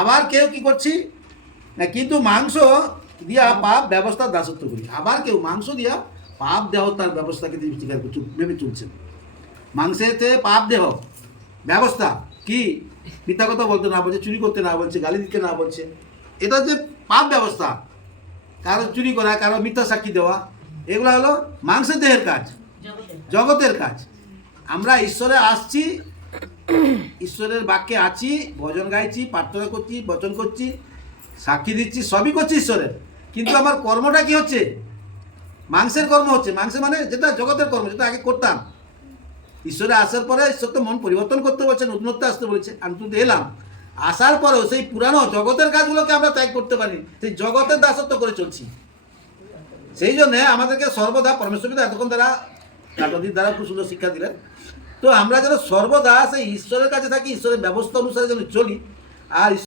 আবার কেউ কি করছি না, কিন্তু মাংস দিয়া পাপ ব্যবস্থার দাসত্ব করি। আবার কেউ মাংস দিয়া পাপ দেহ তার ব্যবস্থাকে তিনি স্বীকার করছে, ভেবে চলছেন। মাংসেতে পাপ দেহ ব্যবস্থা কি, মিথ্যা কথা বলতে না বলছে, চুরি করতে না বলছে, গালি দিতে না বলছে, এটা যে পাপ ব্যবস্থা, কারো চুরি করা, কারো মিথ্যা সাক্ষী দেওয়া, এগুলো হলো মাংসের দেহের কাজ, জগতের কাজ। আমরা ঈশ্বরে আসছি, ঈশ্বরের বাক্যে আছি, ভজন গাইছি, প্রার্থনা করছি, বচন করছি, সাক্ষী দিচ্ছি, সবই করছি ঈশ্বরের। কিন্তু আমার কর্মটা কি হচ্ছে? মাংসের কর্ম হচ্ছে। মাংসের মানে যেটা জগতের কর্ম, যেটা আগে করতাম। ঈশ্বরে আসার পরে ঈশ্বর তো মন পরিবর্তন করতে বলছে, নতুনত্ব আসতে বলেছে। আমি কিন্তু এলাম, আসার পরেও সেই পুরানো জগতের কাজগুলোকে আমরা ত্যাগ করতে পারি, সেই জগতের দাসত্ব করে চলছি। সেই জন্যে আমাদেরকে সর্বদা পরমেশ্বর পিতা এতক্ষণ দ্বারা কাটদির দ্বারা খুব সুন্দর শিক্ষা দিলেন। তো আমরা যেন সর্বদা সেই ঈশ্বরের কাছে থাকি, ঈশ্বরের ব্যবস্থা অনুসারে যেন চলি, আর